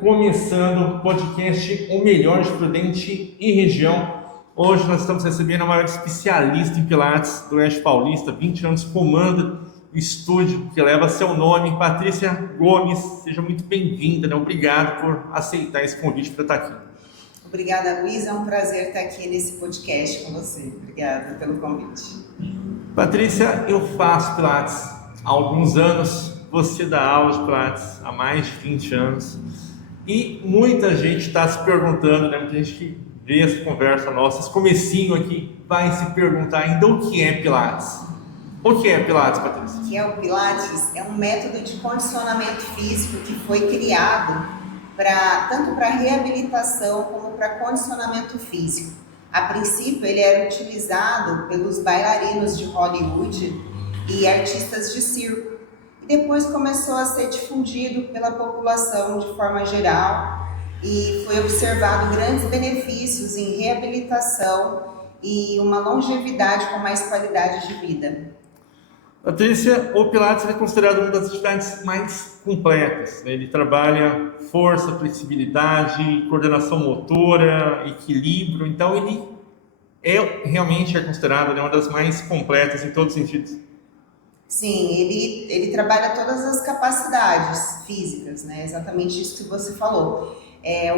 começando o podcast O Melhor de Prudente e Região. Hoje nós estamos recebendo a maior especialista em Pilates do Oeste Paulista, 20 anos comanda o estúdio que leva seu nome, Patrícia Gomes. Seja muito bem-vinda, né? Obrigado por aceitar esse convite para estar aqui. Obrigada, Luiz. É um prazer estar aqui nesse podcast com você. Obrigada pelo convite. Patrícia, eu faço Pilates há alguns anos, você dá aula de Pilates há mais de 20 anos e muita gente está se perguntando, né? Muita gente que vê essa conversa nossa, esse comecinho aqui, vai se perguntar ainda o que é Pilates. O que é Pilates, Patrícia? O que é o Pilates? É um método de condicionamento físico que foi criado tanto para reabilitação como para condicionamento físico. A princípio, ele era utilizado pelos bailarinos de Hollywood e artistas de circo. E depois começou a ser difundido pela população de forma geral e foi observado grandes benefícios em reabilitação e uma longevidade com mais qualidade de vida. Patrícia, o Pilates é considerado uma das atividades mais completas, né? Ele trabalha força, flexibilidade, coordenação motora, equilíbrio. Então, ele realmente é considerado, né, uma das mais completas em todos os sentidos. Sim, ele trabalha todas as capacidades físicas, né? Exatamente isso que você falou.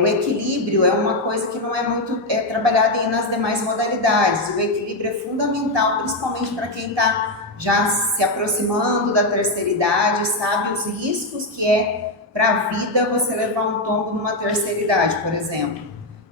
O equilíbrio é uma coisa que não é muito trabalhada nas demais modalidades. O equilíbrio é fundamental, principalmente para quem está já se aproximando da terceira idade, sabe os riscos que é para a vida você levar um tombo numa terceira idade, por exemplo.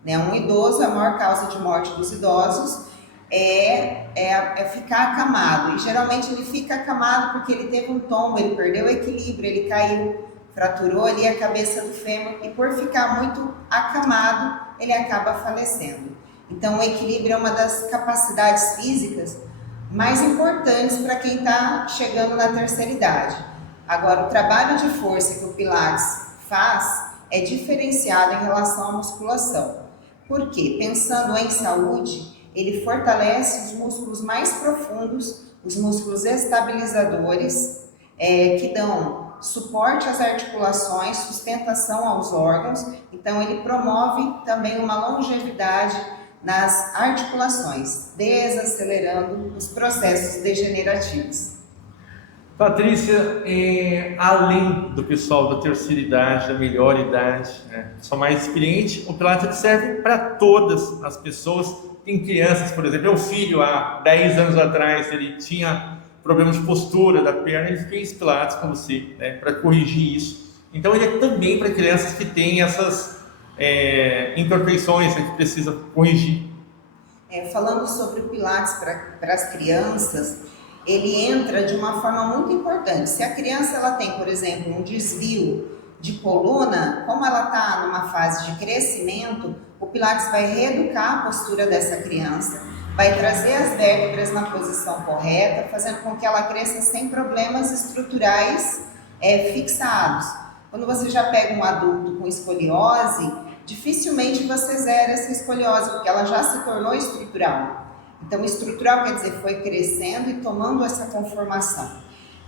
Né? Um idoso, a maior causa de morte dos idosos é ficar acamado. E geralmente ele fica acamado porque ele teve um tombo, ele perdeu o equilíbrio, ele caiu, fraturou ali a cabeça do fêmur e por ficar muito acamado, ele acaba falecendo. Então o equilíbrio é uma das capacidades físicas mais importantes para quem está chegando na terceira idade. Agora, o trabalho de força que o Pilates faz é diferenciado em relação à musculação. Por quê? Pensando em saúde, ele fortalece os músculos mais profundos, os músculos estabilizadores, que dão suporte às articulações, sustentação aos órgãos. Então, ele promove também uma longevidade nas articulações, desacelerando os processos degenerativos. Patrícia, além do pessoal da terceira idade, da melhor idade, né, só mais experiente, o Pilates serve para todas as pessoas. Tem crianças, por exemplo, meu filho há 10 anos atrás, ele tinha problema de postura da perna, ele fez Pilates com você, né, para corrigir isso. Então ele é também para crianças que têm essas imperfeições, né, que precisa corrigir. Falando sobre o Pilates para as crianças, ele entra de uma forma muito importante. Se a criança ela tem, por exemplo, um desvio de coluna, como ela está numa fase de crescimento, o Pilates vai reeducar a postura dessa criança, vai trazer as vértebras na posição correta, fazendo com que ela cresça sem problemas estruturais fixados. Quando você já pega um adulto com escoliose, dificilmente você zera essa escoliose, porque ela já se tornou estrutural. Então, estrutural quer dizer foi crescendo e tomando essa conformação.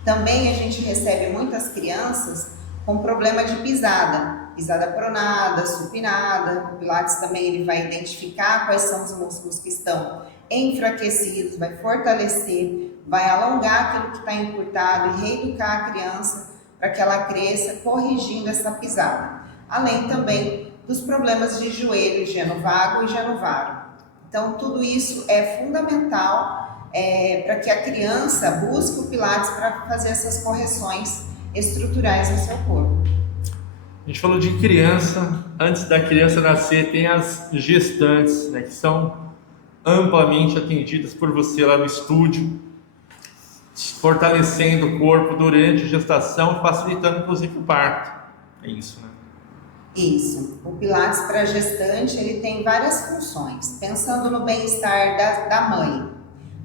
Também a gente recebe muitas crianças com problema de pisada pronada, supinada. O Pilates também ele vai identificar quais são os músculos que estão enfraquecidos, vai fortalecer, vai alongar aquilo que está encurtado e reeducar a criança para que ela cresça corrigindo essa pisada. Além também dos problemas de joelho, genovago e genovaro. Então, tudo isso é fundamental para que a criança busque o Pilates para fazer essas correções estruturais no seu corpo. A gente falou de criança, antes da criança nascer tem as gestantes, né, que são amplamente atendidas por você lá no estúdio, fortalecendo o corpo durante a gestação, facilitando inclusive o parto. É isso, né? Isso. O Pilates para gestante ele tem várias funções. Pensando no bem-estar da mãe,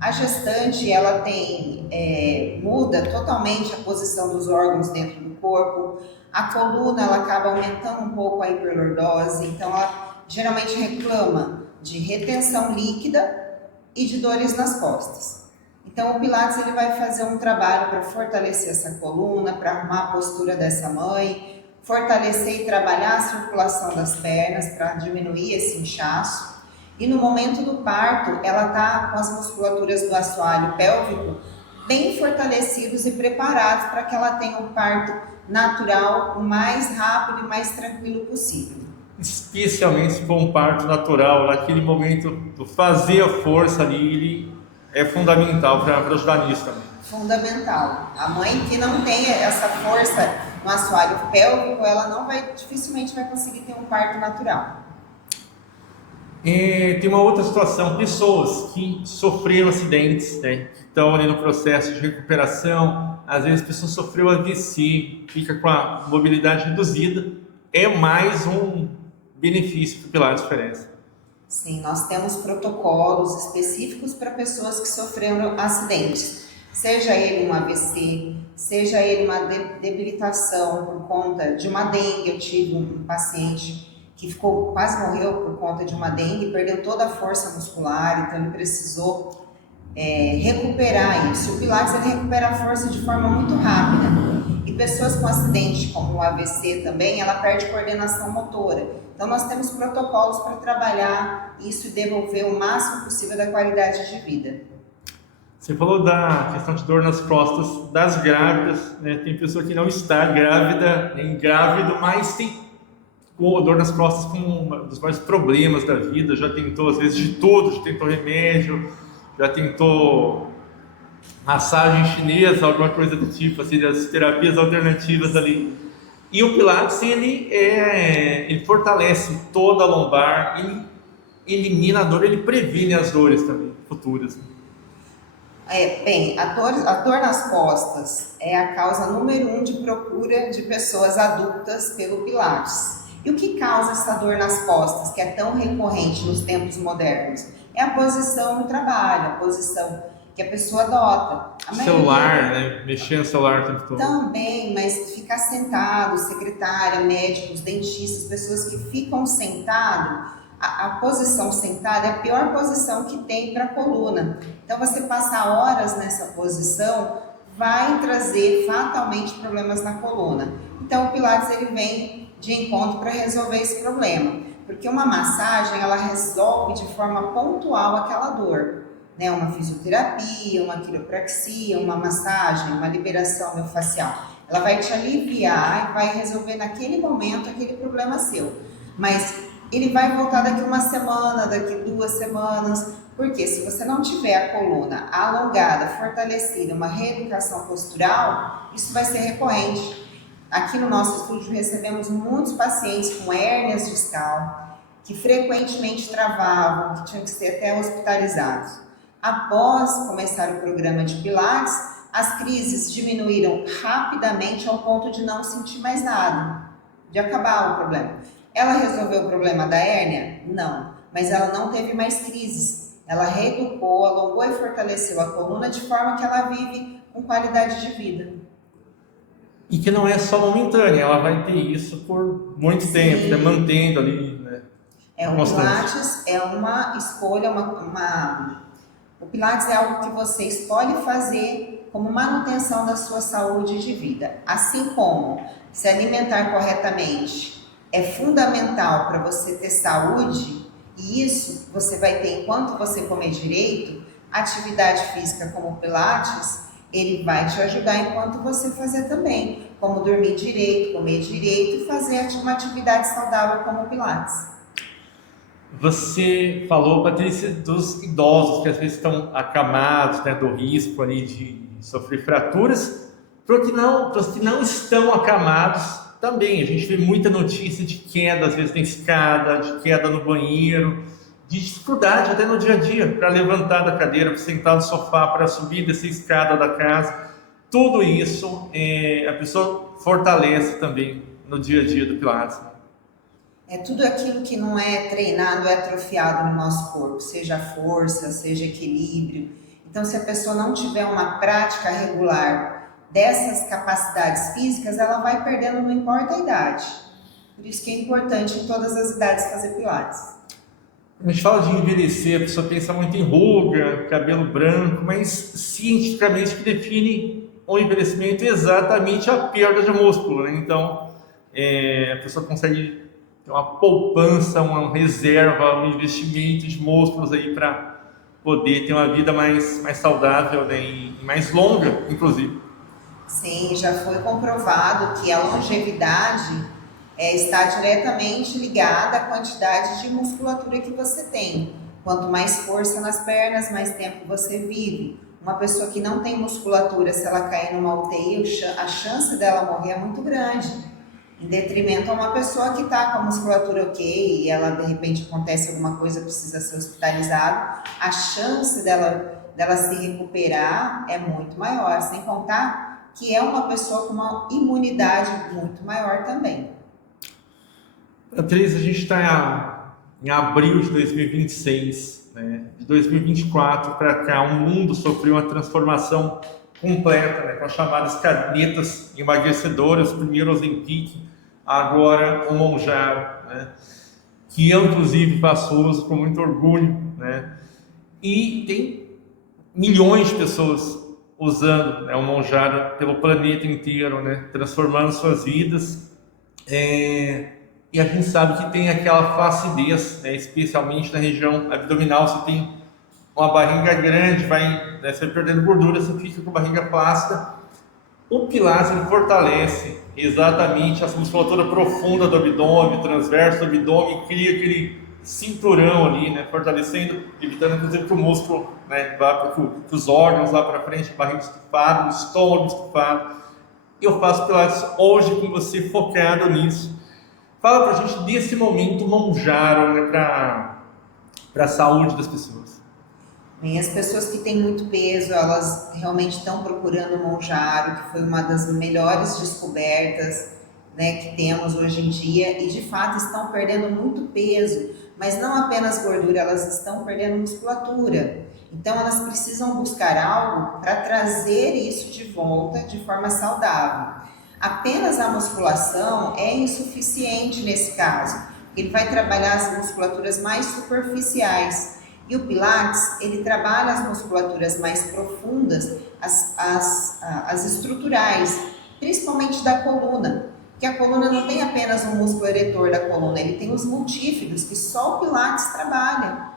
a gestante ela muda totalmente a posição dos órgãos dentro do corpo. A coluna ela acaba aumentando um pouco a hiperlordose, então ela geralmente reclama de retenção líquida e de dores nas costas. Então o Pilates ele vai fazer um trabalho para fortalecer essa coluna, para arrumar a postura dessa mãe, fortalecer e trabalhar a circulação das pernas para diminuir esse inchaço. E no momento do parto, ela está com as musculaturas do assoalho pélvico bem fortalecidos e preparados para que ela tenha um parto natural o mais rápido e mais tranquilo possível. Especialmente se for um parto natural, naquele momento do fazer a força ali, ele é fundamental para ajudar nisso também. Fundamental. A mãe que não tem essa força no assoalho pélvico, ela dificilmente vai conseguir ter um parto natural. Tem uma outra situação, pessoas que sofreram acidentes, né, que estão ali no processo de recuperação, às vezes a pessoa sofreu AVC, fica com a mobilidade reduzida, é mais um benefício que o Pilates oferece. Sim, nós temos protocolos específicos para pessoas que sofreram acidentes, seja ele um AVC, seja ele uma debilitação por conta de uma dengue. Eu tive um paciente que quase morreu por conta de uma dengue, perdeu toda a força muscular, então ele precisou recuperar isso. O Pilates ele recupera a força de forma muito rápida. E pessoas com acidente, como o AVC também, ela perde coordenação motora. Então nós temos protocolos para trabalhar isso e devolver o máximo possível da qualidade de vida. Você falou da questão de dor nas costas das grávidas, né? Tem pessoa que não está grávida, nem grávido, mas tem dor nas costas como um dos maiores problemas da vida, já tentou às vezes de tudo, já tentou remédio, já tentou massagem chinesa, alguma coisa do tipo, assim, das terapias alternativas ali. E o Pilates, ele fortalece toda a lombar, ele elimina a dor, ele previne as dores também, futuras. Bem, a dor nas costas é a causa número 1 de procura de pessoas adultas pelo Pilates. E o que causa essa dor nas costas, que é tão recorrente nos tempos modernos? É a posição no trabalho, a posição que a pessoa adota. Celular, né? Mexer no celular o tempo todo. Também, mas ficar sentado, secretária, médicos, dentistas, pessoas que ficam sentados, a posição sentada é a pior posição que tem para a coluna. Então, você passar horas nessa posição vai trazer fatalmente problemas na coluna. Então, o Pilates ele vem de encontro para resolver esse problema, porque uma massagem ela resolve de forma pontual aquela dor, né? Uma fisioterapia, uma quiropraxia, uma massagem, uma liberação miofascial, ela vai te aliviar e vai resolver naquele momento aquele problema seu, mas ele vai voltar daqui uma semana, daqui 2 semanas, porque se você não tiver a coluna alongada, fortalecida, uma reeducação postural, isso vai ser recorrente. Aqui no nosso estúdio recebemos muitos pacientes com hérnias discal, que frequentemente travavam, que tinham que ser até hospitalizados. Após começar o programa de Pilates, as crises diminuíram rapidamente ao ponto de não sentir mais nada, de acabar o problema. Ela resolveu o problema da hérnia? Não, mas ela não teve mais crises. Ela reeducou, alongou e fortaleceu a coluna de forma que ela vive com qualidade de vida. E que não é só momentânea, ela vai ter isso por muito tempo, né? Mantendo ali, né? O Pilates é uma escolha, o Pilates é algo que você escolhe fazer como manutenção da sua saúde de vida. Assim como se alimentar corretamente é fundamental para você ter saúde, e isso você vai ter enquanto você comer direito. Atividade física como o Pilates, ele vai te ajudar enquanto você fazer também, como dormir direito, comer direito e fazer uma atividade saudável como o Pilates. Você falou, Patrícia, dos idosos que às vezes estão acamados, né, do risco ali de sofrer fraturas. Para os que não estão acamados, também a gente vê muita notícia de queda, às vezes na escada, de queda no banheiro, de dificuldade até no dia a dia, para levantar da cadeira, para sentar no sofá, para subir dessa escada da casa. Tudo isso a pessoa fortalece também no dia a dia do Pilates. É tudo aquilo que não é treinado, é atrofiado no nosso corpo, seja força, seja equilíbrio. Então, se a pessoa não tiver uma prática regular dessas capacidades físicas, ela vai perdendo, não importa a idade. Por isso que é importante em todas as idades fazer Pilates. A gente fala de envelhecer, a pessoa pensa muito em ruga, cabelo branco, mas cientificamente que define o envelhecimento é exatamente a perda de músculo, né? Então, a pessoa consegue ter uma poupança, uma reserva, um investimento de músculos aí para poder ter uma vida mais saudável, né, e mais longa, inclusive. Sim, já foi comprovado que a longevidade está diretamente ligada à quantidade de musculatura que você tem. Quanto mais força nas pernas, mais tempo você vive. Uma pessoa que não tem musculatura, se ela cair numa UTI, a chance dela morrer é muito grande. Em detrimento a uma pessoa que está com a musculatura ok e ela de repente acontece alguma coisa, precisa ser hospitalizada, a chance dela se recuperar é muito maior, sem contar que é uma pessoa com uma imunidade muito maior também. Patrícia, a gente está em abril de 2026, né? De 2024 para cá, o mundo sofreu uma transformação completa, né? Com as chamadas canetas emagrecedoras, primeiro Ozempic, agora o Mounjaro, né? Que eu, inclusive, faço uso com muito orgulho, né? E tem milhões de pessoas usando, né, o Mounjaro pelo planeta inteiro, né? Transformando suas vidas. E a gente sabe que tem aquela flacidez, né, especialmente na região abdominal. Você tem uma barriga grande, né, você vai perdendo gordura, você fica com a barriga flácida. O Pilates ele fortalece exatamente essa musculatura profunda do abdômen, transverso do abdômen, cria aquele cinturão ali, né, fortalecendo, evitando inclusive que o músculo, né, vá que os órgãos lá para frente, barriga estufada, estômago estufado. Eu faço Pilates hoje com você focado nisso. Fala pra gente desse momento Mounjaro, né, para a saúde das pessoas. Bem, as pessoas que têm muito peso, elas realmente estão procurando o Mounjaro, que foi uma das melhores descobertas, né, que temos hoje em dia, e de fato estão perdendo muito peso, mas não apenas gordura, elas estão perdendo musculatura. Então elas precisam buscar algo para trazer isso de volta de forma saudável. Apenas a musculação é insuficiente nesse caso. Ele vai trabalhar as musculaturas mais superficiais. E o Pilates, ele trabalha as musculaturas mais profundas, as estruturais, principalmente da coluna. Porque a coluna não tem apenas um músculo eretor da coluna, ele tem os multífidos, que só o Pilates trabalha.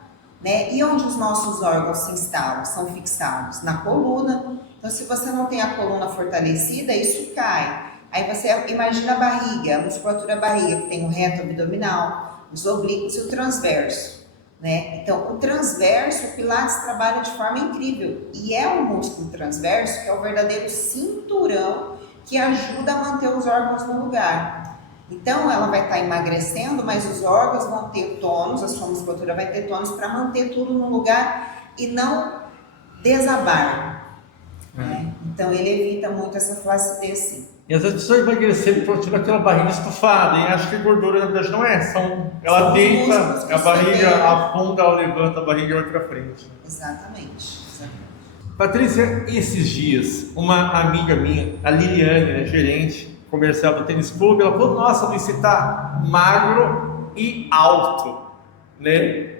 Né? E onde os nossos órgãos se instalam, são fixados? Na coluna. Então, se você não tem a coluna fortalecida, isso cai. Aí você imagina a barriga, a musculatura da barriga, que tem o reto abdominal, os oblíquos e o transverso, né? Então, o transverso, o Pilates trabalha de forma incrível. E é o músculo transverso que é o verdadeiro cinturão que ajuda a manter os órgãos no lugar. Então, ela vai estar emagrecendo, mas os órgãos vão ter tônus, a sua musculatura vai ter tônus para manter tudo no lugar e não desabar. Né? Então, ele evita muito essa flacidez, sim. E às vezes a pessoa emagrecer porque tiver aquela barriga estufada, e acha que a gordura na verdade não é, ela deita, a barriga afunda, ela levanta a barriga e vai para frente. Exatamente. Patrícia, esses dias, uma amiga minha, a Liliane, né, gerente comercial do tênis clube, ela falou: nossa, Luiz, você tá magro e alto, né?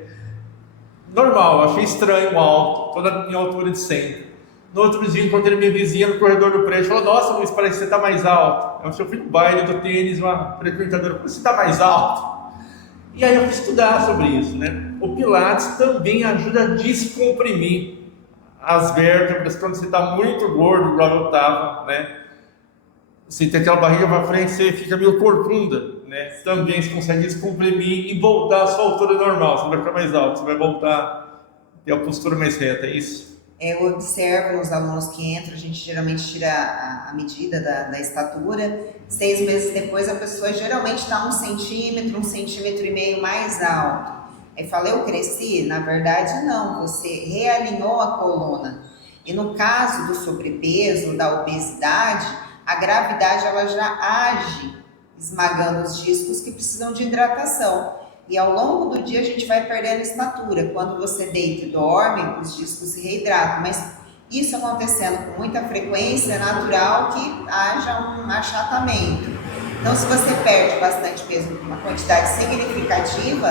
Normal, achei estranho o alto, toda a minha altura de 100. No outro dia, encontrei minha vizinha no corredor do prédio, falou: nossa, Luiz, parece que você tá mais alto. Eu fui no baile do tênis, uma frequentadora falou: você tá mais alto? E aí eu fui estudar sobre isso, né? O Pilates também ajuda a descomprimir as vértebras quando você está muito gordo, igual eu estava, né? Você tem aquela barriga para frente, você fica meio corcunda, né? Também você consegue descomprimir e voltar à sua altura normal. Você vai ficar mais alto, você vai voltar a ter a postura mais reta, é isso? Eu observo nos alunos que entram, a gente geralmente tira a medida da estatura. 6 meses depois, a pessoa geralmente está 1 centímetro e meio mais alto. Aí fala: eu cresci? Na verdade, não. Você realinhou a coluna. E no caso do sobrepeso, da obesidade, a gravidade ela já age esmagando os discos que precisam de hidratação. E ao longo do dia a gente vai perdendo estatura. Quando você deita e dorme, os discos se reidratam. Mas isso acontecendo com muita frequência, é natural que haja um achatamento. Então, se você perde bastante peso com uma quantidade significativa,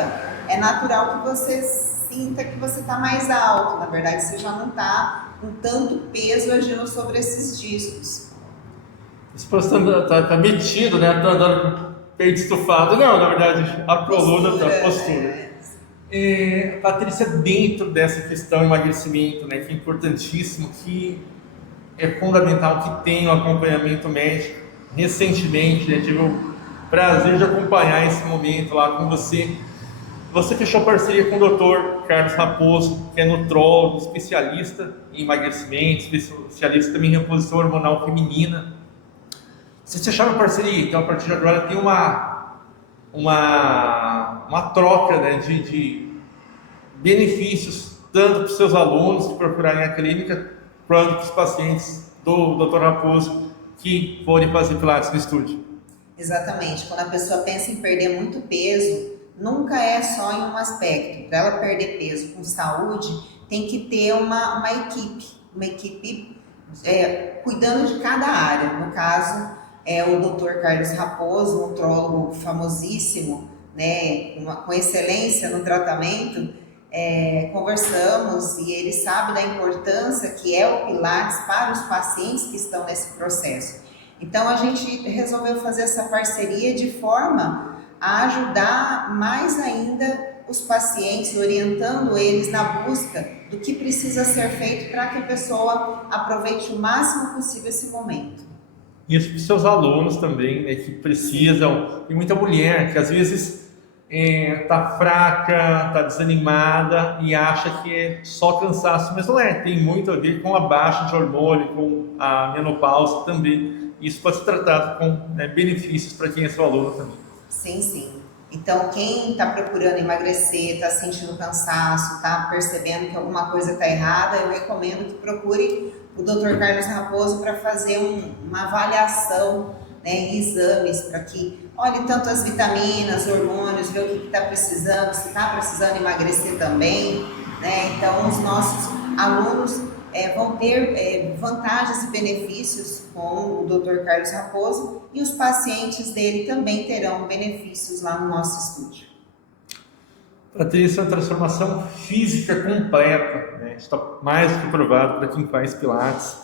é natural que você sinta que você está mais alto. Na verdade, você já não está com tanto peso agindo sobre esses discos. Esse posto tá metido, né? Tá andando peito estufado. Não, na verdade, a coluna Postura, da postura. Patrícia, dentro dessa questão emagrecimento, né, que é importantíssimo, que é fundamental que tenha um acompanhamento médico. Recentemente, né, tive o prazer de acompanhar esse momento lá com você. Você fechou parceria com o Dr. Carlos Raposo, que é nutrólogo, especialista em emagrecimento, especialista também em reposição hormonal feminina. Vocês fecharam parceria, então a partir de agora tem uma troca, né, de benefícios, tanto para os seus alunos que procurarem a clínica, quanto para os pacientes do Dr. Raposo que forem fazer Pilates no estúdio. Exatamente. Quando a pessoa pensa em perder muito peso, nunca é só em um aspecto. Para ela perder peso com saúde, tem que ter uma equipe cuidando de cada área. No caso, o Dr. Carlos Raposo, um nutrólogo famosíssimo, né, com excelência no tratamento. Conversamos e ele sabe da importância que é o Pilates para os pacientes que estão nesse processo. Então a gente resolveu fazer essa parceria de forma a ajudar mais ainda os pacientes, orientando eles na busca do que precisa ser feito para que a pessoa aproveite o máximo possível esse momento. Isso para os seus alunos também, né, que precisam. Tem muita mulher que às vezes tá fraca, tá desanimada e acha que é só cansaço, mas não é. Tem muito a ver com a baixa de hormônio, com a menopausa também. Isso pode ser tratado com benefícios para quem é seu aluno também. Sim, sim. Então, quem está procurando emagrecer, está sentindo cansaço, está percebendo que alguma coisa está errada, eu recomendo que procure o Dr. Carlos Raposo para fazer uma avaliação, né, exames, para que olhe tanto as vitaminas, hormônios, ver o que está precisando, se está precisando emagrecer também, né? Então, os nossos alunos vão ter vantagens e benefícios com o Dr. Carlos Raposo e os pacientes dele também terão benefícios lá no nosso estúdio. Patrícia, é uma transformação física completa, né? Está mais do que provado para quem faz Pilates.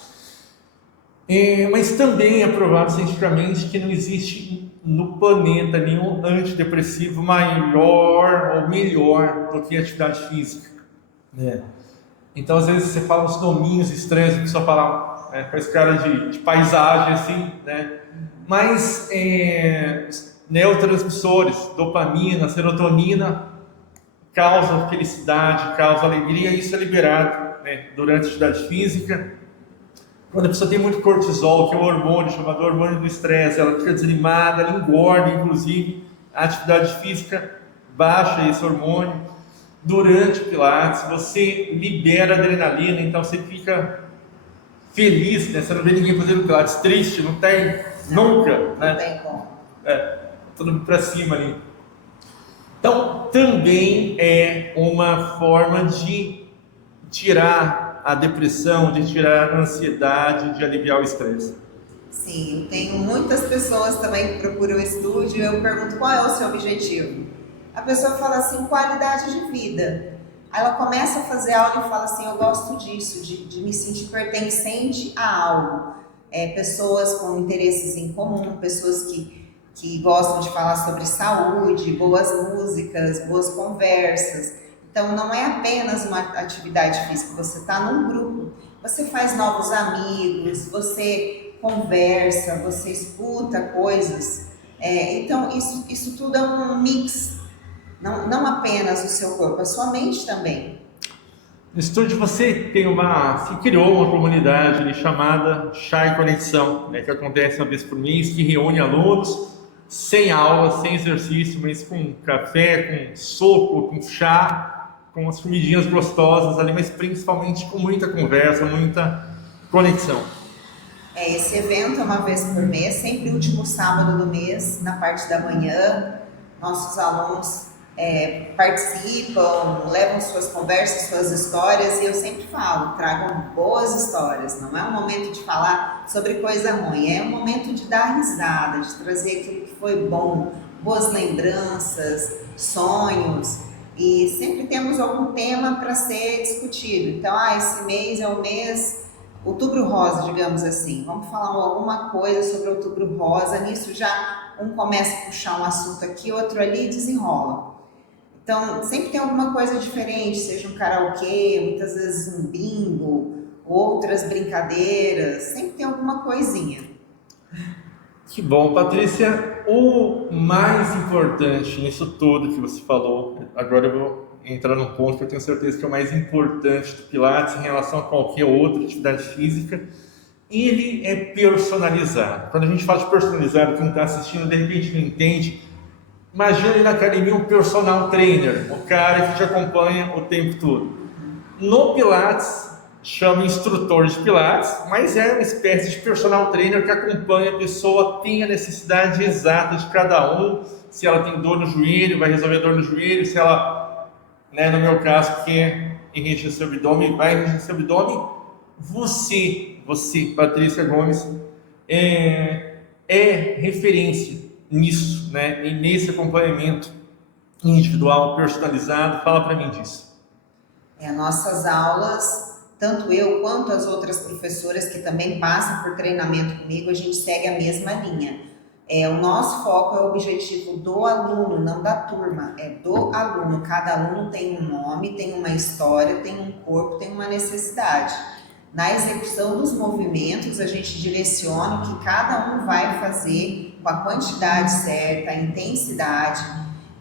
Mas também é provado cientificamente que não existe no planeta nenhum antidepressivo maior ou melhor do que a atividade física, né? Então, às vezes, você fala uns nominhos estranhos, a pessoa fala com esse cara de paisagem, assim, né? Mas neurotransmissores, dopamina, serotonina, causa felicidade, causa alegria, isso é liberado, né, durante a atividade física. Quando a pessoa tem muito cortisol, que é um hormônio chamado hormônio do estresse, ela fica desanimada, ela engorda, inclusive, a atividade física baixa esse hormônio. Durante o Pilates, você libera adrenalina, então você fica feliz, né? Você não vê ninguém fazendo Pilates triste, não tem, nunca, né? Não tem como. Todo mundo pra cima ali. Então, também é uma forma de tirar a depressão, de tirar a ansiedade, de aliviar o estresse. Sim, eu tenho muitas pessoas também que procuram o estúdio e eu pergunto qual é o seu objetivo. A pessoa fala assim, qualidade de vida. Aí ela começa a fazer algo e fala assim, eu gosto disso, de me sentir pertencente a algo. Pessoas com interesses em comum, pessoas que gostam de falar sobre saúde, boas músicas, boas conversas. Então não é apenas uma atividade física, você está num grupo, você faz novos amigos, você conversa, você escuta coisas. Então isso tudo é um mix. Não apenas o seu corpo, a sua mente também. No estúdio você criou uma comunidade ali chamada Chá e Conexão, né, que acontece uma vez por mês, que reúne alunos sem aula, sem exercício, mas com café, com suco, com chá, com as comidinhas gostosas ali, mas principalmente com muita conversa, muita conexão. Esse evento é uma vez por mês, sempre último sábado do mês, na parte da manhã. Nossos alunos participam, levam suas conversas, suas histórias, e eu sempre falo, tragam boas histórias, não é um momento de falar sobre coisa ruim, é um momento de dar risada, de trazer aquilo que foi bom, boas lembranças, sonhos, e sempre temos algum tema para ser discutido. Então, esse mês é o mês Outubro Rosa, digamos assim. Vamos falar alguma coisa sobre Outubro Rosa. Nisso já um começa a puxar um assunto aqui, outro ali e desenrola. Então, sempre tem alguma coisa diferente, seja um karaokê, muitas vezes um bingo, outras brincadeiras, sempre tem alguma coisinha. Que bom, Patrícia. O mais importante nisso tudo que você falou, agora eu vou entrar num ponto que eu tenho certeza que é o mais importante do Pilates em relação a qualquer outra atividade física, ele é personalizado. Quando a gente fala de personalizado, quem está assistindo de repente não entende, imagina ali na academia um personal trainer, o cara que te acompanha o tempo todo. No Pilates, chama instrutor de Pilates, mas é uma espécie de personal trainer que acompanha a pessoa, tem a necessidade exata de cada um. Se ela tem dor no joelho, vai resolver a dor no joelho. Se ela, no meu caso, quer enrijecer o abdômen, vai enrijecer o abdômen. Você, Patrícia Gomes, é referência nisso, e nesse acompanhamento individual, personalizado. Fala para mim disso. Nossas aulas, tanto eu quanto as outras professoras que também passam por treinamento comigo, a gente segue a mesma linha. O nosso foco é o objetivo do aluno, não da turma, é do aluno. Cada aluno tem um nome, tem uma história, tem um corpo, tem uma necessidade. Na execução dos movimentos, a gente direciona o que cada um vai fazer com a quantidade certa, a intensidade.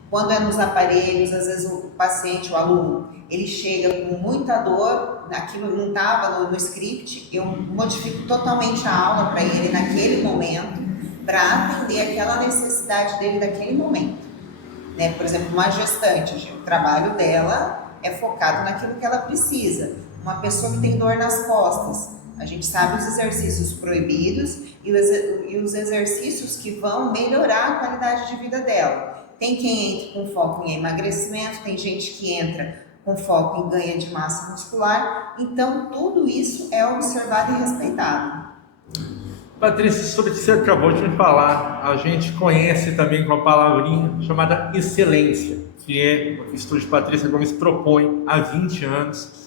Quando é nos aparelhos, às vezes o paciente, o aluno, ele chega com muita dor, aquilo não estava no script, eu modifico totalmente a aula para ele naquele momento, para atender aquela necessidade dele daquele momento. Por exemplo, uma gestante, o trabalho dela é focado naquilo que ela precisa. Uma pessoa que tem dor nas costas, a gente sabe os exercícios proibidos e os exercícios que vão melhorar a qualidade de vida dela. Tem quem entra com foco em emagrecimento, tem gente que entra com foco em ganho de massa muscular. Então, tudo isso é observado e respeitado. Patrícia, sobre o que você acabou de me falar, a gente conhece também com a palavrinha chamada excelência, que é o que o Estúdio Patrícia Gomes propõe há 20 anos.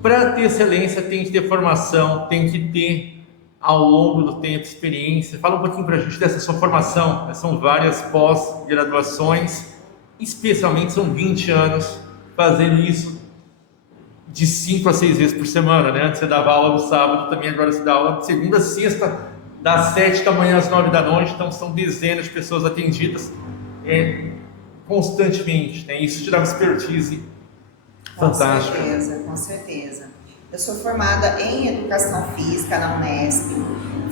Para ter excelência, tem que ter formação, tem que ter, ao longo do tempo, experiência. Fala um pouquinho para a gente dessa sua formação. São várias pós-graduações, especialmente são 20 anos fazendo isso de 5 a 6 vezes por semana, Antes você dava aula no sábado, também agora você dá aula de segunda a sexta, das 7 da manhã às 9 da noite, então são dezenas de pessoas atendidas constantemente, Isso te dá uma expertise fantástica. Com certeza. Eu sou formada em Educação Física na Unesp,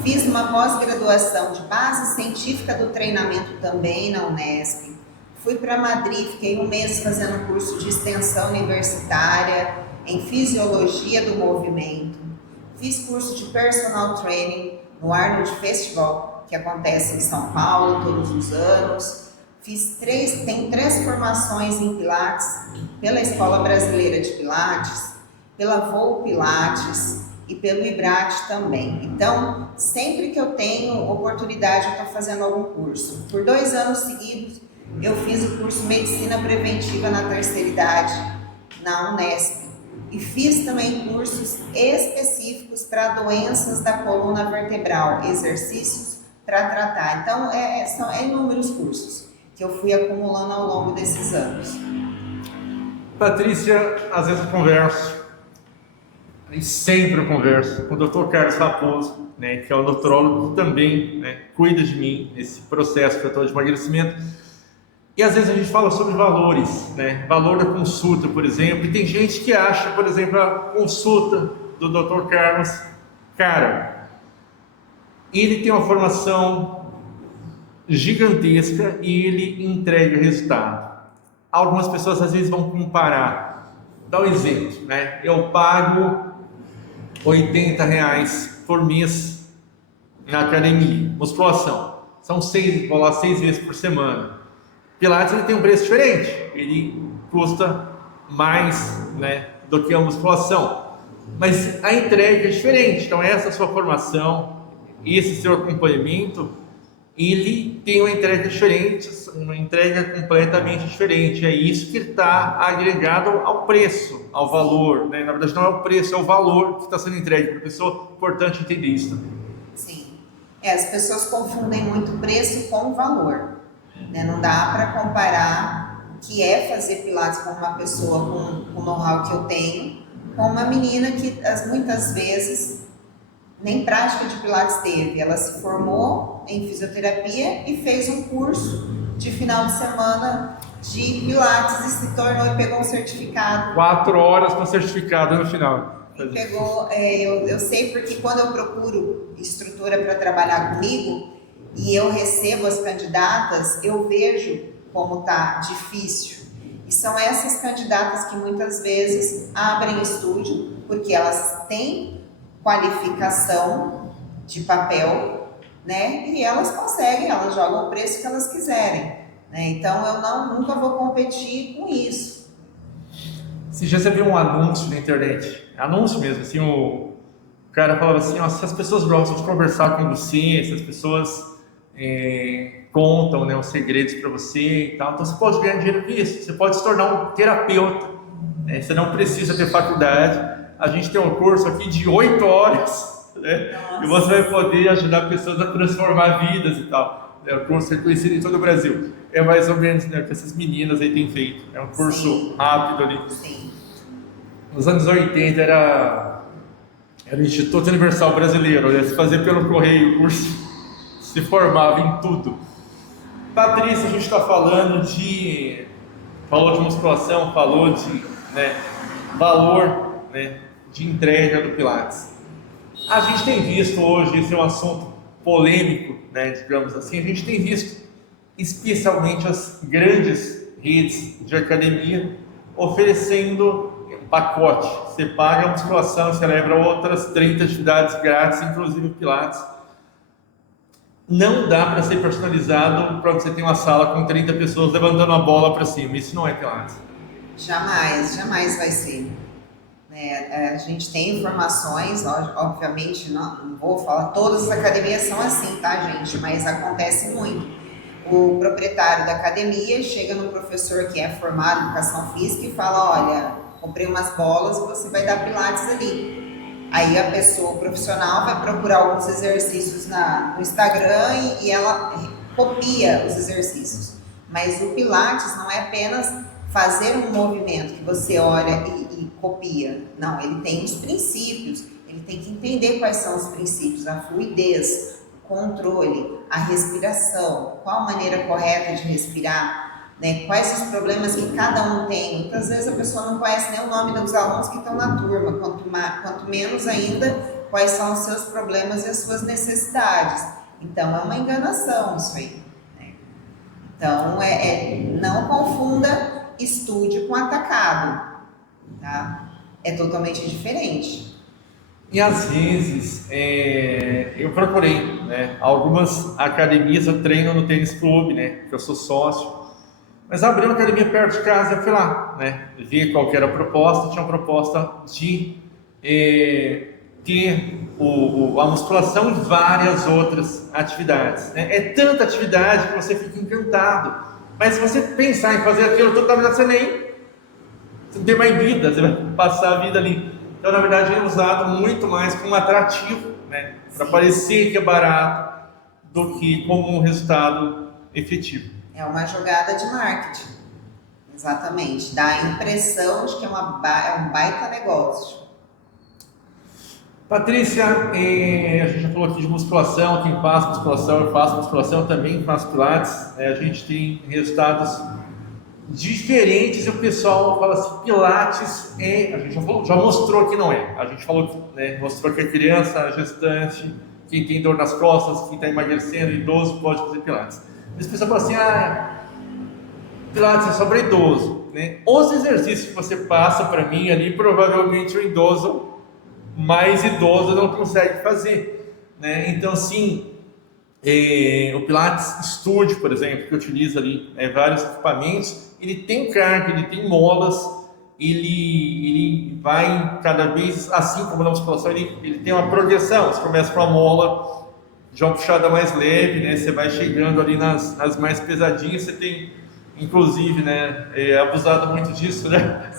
fiz uma pós-graduação de base científica do treinamento também na Unesp, fui para Madrid, fiquei 1 mês fazendo curso de extensão universitária em Fisiologia do Movimento, fiz curso de Personal Training no Arnold Festival, que acontece em São Paulo todos os anos, tenho 3 formações em Pilates pela Escola Brasileira de Pilates, pela Voo Pilates e pelo IBRAT também. Então, sempre que eu tenho oportunidade, eu estou fazendo algum curso. Por 2 anos seguidos, eu fiz o curso Medicina Preventiva na Terceira Idade, na Unesp. E fiz também cursos específicos para doenças da coluna vertebral, exercícios para tratar. Então, são inúmeros cursos que eu fui acumulando ao longo desses anos. Patrícia, às vezes eu converso, e sempre eu converso com o Dr. Carlos Raposo, que é o nutrólogo que também cuida de mim nesse processo que eu estou de emagrecimento. E às vezes a gente fala sobre valores, valor da consulta, por exemplo, e tem gente que acha, por exemplo, a consulta do Dr. Carlos, cara, ele tem uma formação gigantesca e ele entrega resultado. Algumas pessoas às vezes vão comparar. Dá um exemplo, eu pago R$80 por mês na academia, musculação. São 6, vou lá 6 vezes por semana. Pilates ele tem um preço diferente, ele custa mais do que a musculação, mas a entrega é diferente. Então essa sua formação, esse seu acompanhamento ele tem uma entrega diferente, uma entrega completamente diferente. É isso que está agregado ao preço, ao valor, né? Na verdade, não é o preço, é o valor que está sendo entregue para a pessoa. Importante entender isso também. Sim. As pessoas confundem muito preço com valor, né? Não dá para comparar o que é fazer Pilates com uma pessoa com o know-how que eu tenho, com uma menina que muitas vezes nem prática de Pilates teve. Ela se formou em fisioterapia e fez um curso de final de semana de Pilates e se tornou e pegou um certificado. 4 horas para certificado no final. E pegou, eu sei porque quando eu procuro instrutora para trabalhar comigo e eu recebo as candidatas, eu vejo como tá difícil. E são essas candidatas que muitas vezes abrem estúdio porque elas têm qualificação de papel, né? E elas conseguem, elas jogam o preço que elas quiserem, né? Então eu nunca vou competir com isso. Você já viu um anúncio na internet? Anúncio mesmo, assim, o cara falava assim, ó, se as pessoas gostam de conversar com você, se as pessoas contam, né, os segredos para você e tal, então você pode ganhar dinheiro com isso, você pode se tornar um terapeuta, né? Você não precisa ter faculdade, a gente tem um curso aqui de 8 horas, né? E você vai poder ajudar pessoas a transformar vidas e tal. É um curso reconhecido em todo o Brasil. É mais ou menos, né, o que essas meninas aí têm feito. É um curso rápido ali. Sim. Nos anos 80 era o Instituto Universal Brasileiro, né? Se fazia pelo correio o curso, se formava em tudo. Patrícia, a gente está falou de musculação, falou de, né, valor, né, de entrega do Pilates. A gente tem visto hoje, esse é um assunto polêmico, né, digamos assim, a gente tem visto especialmente as grandes redes de academia oferecendo um pacote. Você paga a musculação, você leva outras 30 atividades grátis, inclusive o Pilates. Não dá para ser personalizado para você ter uma sala com 30 pessoas levantando a bola para cima. Isso não é Pilates. Jamais vai ser. A gente tem informações, obviamente, não vou falar, todas as academias são assim, tá, gente? Mas acontece muito. O proprietário da academia chega no professor que é formado em educação física e fala, olha, comprei umas bolas e você vai dar Pilates ali. Aí a pessoa, o profissional, vai procurar alguns exercícios no Instagram e ela copia os exercícios. Mas o Pilates não é apenas fazer um movimento que você olha e copia. Não, ele tem os princípios, ele tem que entender quais são os princípios, a fluidez, o controle, a respiração, qual a maneira correta de respirar, né? Quais os problemas que cada um tem. Muitas vezes a pessoa não conhece nem o nome dos alunos que estão na turma, quanto menos ainda quais são os seus problemas e as suas necessidades. Então é uma enganação isso aí, né? Então não confunda estúdio com atacado, tá? É totalmente diferente. E às vezes eu procurei, né, algumas academias, eu treino no tênis clube, né, que eu sou sócio, mas abri uma academia perto de casa e eu fui lá, né, vi qual que era a proposta. Tinha uma proposta de ter a musculação e várias outras atividades, né? É tanta atividade que você fica encantado, mas se você pensar em fazer aquilo tudo, na verdade você não tem mais vida, você vai passar a vida ali. Então, na verdade, é usado muito mais como atrativo, né, para parecer que é barato, do que como um resultado efetivo. É uma jogada de marketing, exatamente. Dá a impressão de que é um baita negócio. Patrícia, a gente já falou aqui de musculação, quem faz musculação, eu faço musculação, também faço Pilates, a gente tem resultados diferentes e o pessoal fala assim, Pilates a gente já mostrou que não é, a gente falou, né, mostrou que a criança, a gestante, quem tem dor nas costas, quem está emagrecendo, idoso, pode fazer Pilates. Mas o pessoal fala assim, Pilates é só para idoso, né? Os exercícios que você passa para mim ali, provavelmente o idoso mais idoso não consegue fazer, né? Então, sim, o Pilates Studio, por exemplo, que utiliza ali vários equipamentos, ele tem carga, ele tem molas, ele vai cada vez, assim como na musculação, ele tem uma progressão. Você começa com uma mola de uma puxada mais leve, né? Você vai chegando ali nas mais pesadinhas, você tem, inclusive, né, abusado muito disso, né?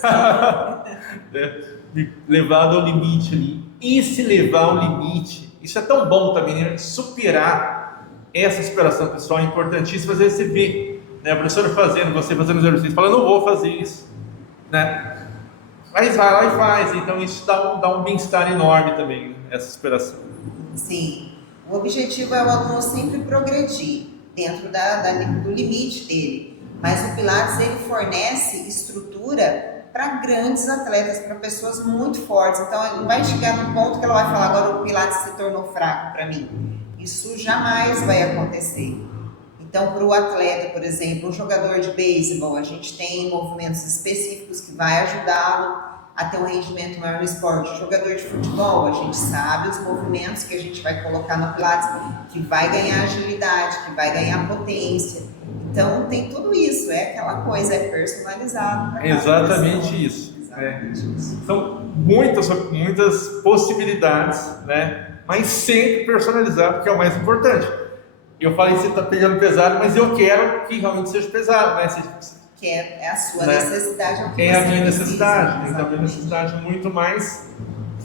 Levado ao limite ali. E se levar ao limite, isso é tão bom também, né? Superar essa superação pessoal é importantíssimo. Às vezes você vê, né, a professora fazendo, você fazendo os exercícios, fala, não vou fazer isso, né? Mas vai lá e faz. Então isso dá um bem-estar enorme também, essa superação. Sim, o objetivo é o aluno sempre progredir dentro do limite dele, mas o Pilates ele fornece estrutura para grandes atletas, para pessoas muito fortes. Então ele não vai chegar no ponto que ela vai falar, agora o Pilates se tornou fraco para mim. Isso jamais vai acontecer. Então, para o atleta, por exemplo, um jogador de beisebol, a gente tem movimentos específicos que vai ajudá-lo a ter um rendimento maior no esporte. O jogador de futebol, a gente sabe os movimentos que a gente vai colocar no Pilates, que vai ganhar agilidade, que vai ganhar potência. Então, tem tudo isso, é aquela coisa, é personalizado. Exatamente isso. Isso. São muitas possibilidades, né? Mas sempre personalizado, que é o mais importante. Eu falei que você está pegando pesado, mas eu quero que realmente seja pesado, né? Que é a sua necessidade. É a minha necessidade. Então, a minha necessidade é muito mais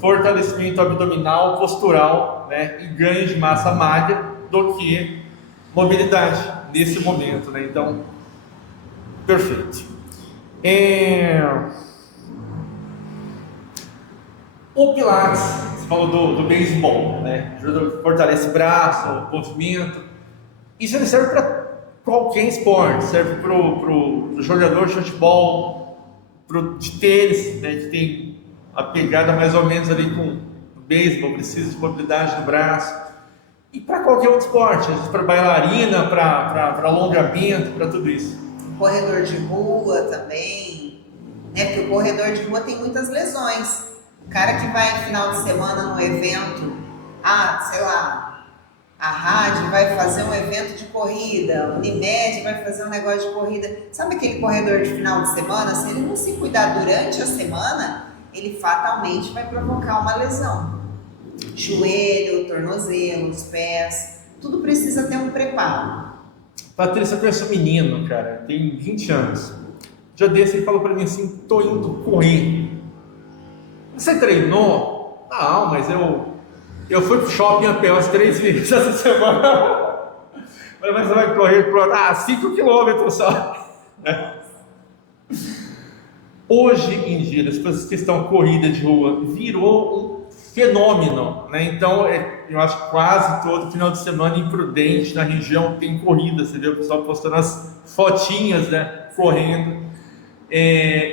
fortalecimento abdominal, postural, né? E ganho de massa magra do que mobilidade nesse momento, né? Então, perfeito. O Pilates, você falou do beisebol, né? Fortalece braço, movimento. Isso ele serve para qualquer esporte, serve para o jogador de futebol, de tênis, né, que tem a pegada mais ou menos ali com o beisebol, precisa de mobilidade no braço, e para qualquer outro esporte, para bailarina, para alongamento, para tudo isso. Corredor de rua também, né, porque o corredor de rua tem muitas lesões. O cara que vai no final de semana no evento, sei lá, a rádio vai fazer um evento de corrida, a Unimed vai fazer um negócio de corrida. Sabe aquele corredor de final de semana? Se ele não se cuidar durante a semana, ele fatalmente vai provocar uma lesão. Joelho, tornozelo, os pés, tudo precisa ter um preparo. Patrícia, eu conheço um menino, cara, tem 20 anos. Já desse ele falou pra mim assim, tô indo correr. Você treinou? Não, mas eu fui pro shopping a pé umas 3 vezes essa semana. Mas você vai correr por 5 quilômetros só. Hoje em dia, as pessoas que estão corrida de rua virou um fenômeno, né? Então, eu acho que quase todo final de semana em Prudente, na região, tem corrida. Você vê o pessoal postando as fotinhas, né? Correndo.